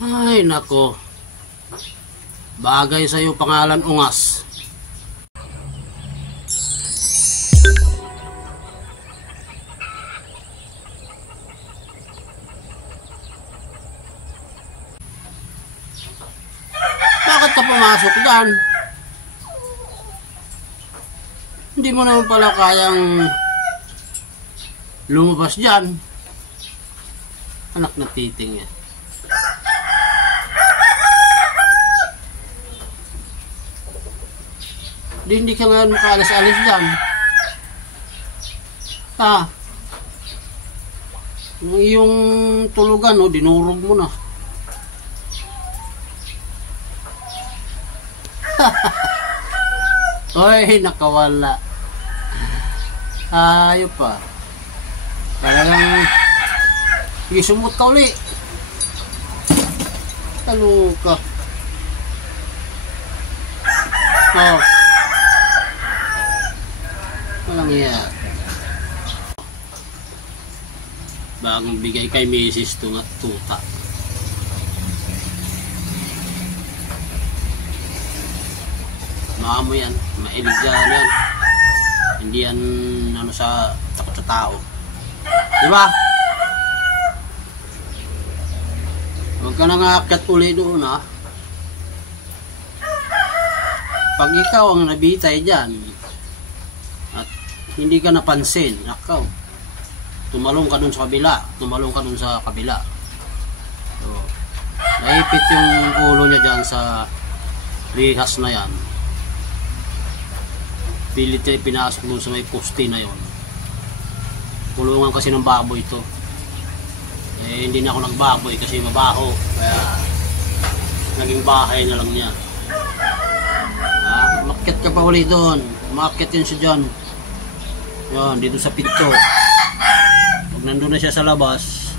Ay, nako. Bagay sa'yo pangalan Ungas. Bakit ka pumasok dyan? Hindi mo naman pala kayang lumabas dyan. Anak na titing yan. Hindi ka ngayon makaalis-alis dyan. Ha? Yung iyong tulugan, no, dinurog mo na. Oy, nakawala. Ayop pa. Talagang sige, sumut ka uli. Talo ka. Oh. Walang iya. Bagong bigay kay Mrs. Tuta. Maamo yan. Mailig yan. Hindi yan ano sa takot sa tao. Diba? Huwag ka nang aakyat uli doon, ha. Pag ikaw ang nabitay dyan at hindi ka napansin, nakaw, tumalong ka dun sa kabila, so, naipit yung ulo niya dyan sa rihas na yan. Pilit niya pinasok dun sa may poste na yon. Kulungan kasi ng baboy ito. Eh, hindi na ako nagbaboy kasi mabaho, kaya naging bahay na lang niya. Umakyat ka pa ulit doon. Umakyat yun siya dyan. Yan, dito sa pinto. Pag nandun na siya sa labas,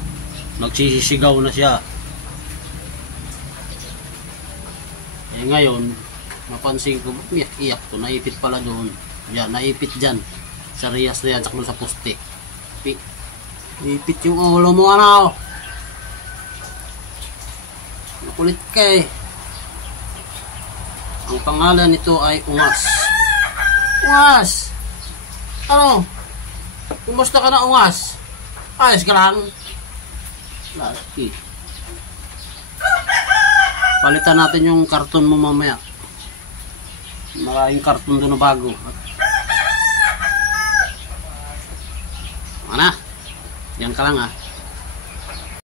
magsisisigaw na siya. Eh ngayon, mapansin ko, iyak to, naipit pala doon. Yan, naipit dyan. Sa riyas na yan, saklo sa poste. Naipit yung ulo mo, ano? Nakulit ka eh. Ang pangalan nito ay Ungas. Ungas! Ano? Kumusta ka na, Ungas? Ayos ka lang? Laki. Palitan natin yung karton mo mamaya. Maraming karton doon na bago. Mana? Yan ka lang, ha.